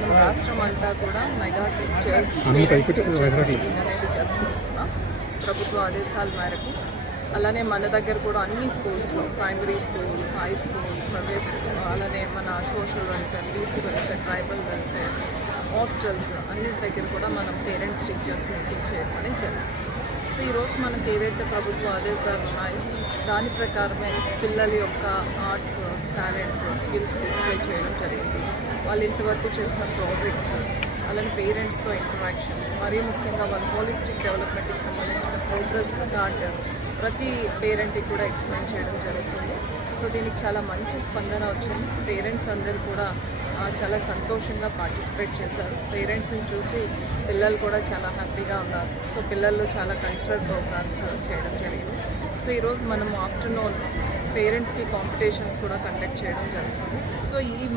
మనం రాష్ట్రం అంతా కూడా మెగా టీచర్స్ మీటింగ్ అనేది జరుపుకుంటున్నాం ప్రభుత్వ ఆదేశాల మేరకు. అలానే మన దగ్గర కూడా అన్ని స్కూల్స్లో primary schools, high schools, private school, అలానే మన social welfare, BC welfare, tribal welfare, hostels అన్నిటి దగ్గర కూడా మనం పేరెంట్స్ టీచర్స్ మీటింగ్ చేయడం జరిగింది. సో ఈరోజు మనకి ఏదైతే ప్రభుత్వ ఆదేశాలు ఉన్నాయో దాని ప్రకారమే పిల్లల యొక్క ఆర్ట్స్, టాలెంట్స్, స్కిల్స్ డిస్ప్లే చేయడం జరిగింది. వాళ్ళు ఇంతవరకు చేసిన ప్రాజెక్ట్స్, అలానే పేరెంట్స్తో ఇంటరాక్షన్, మరీ ముఖ్యంగా వాళ్ళ హోలిస్టిక్ డెవలప్మెంట్కి సంబంధించిన ప్రోగ్రెస్ కార్డ్ ప్రతి పేరెంట్కి కూడా ఎక్స్ప్లెయిన్ చేయడం జరుగుతుంది. సో దీనికి చాలా మంచి స్పందన వచ్చింది. పేరెంట్స్ అందరూ కూడా చాలా సంతోషంగా పార్టిసిపేట్ చేశారు. పేరెంట్స్ని చూసి పిల్లలు కూడా చాలా హ్యాపీగా ఉన్నారు. సో పిల్లల్లో చాలా కల్చరల్ ప్రోగ్రామ్స్ చేయడం జరిగింది. సో ఈరోజు మనం ఆఫ్టర్నూన్ పేరెంట్స్కి కాంపిటీషన్స్ కూడా కండక్ట్ చేయడం జరుగుతుంది. సో ఈ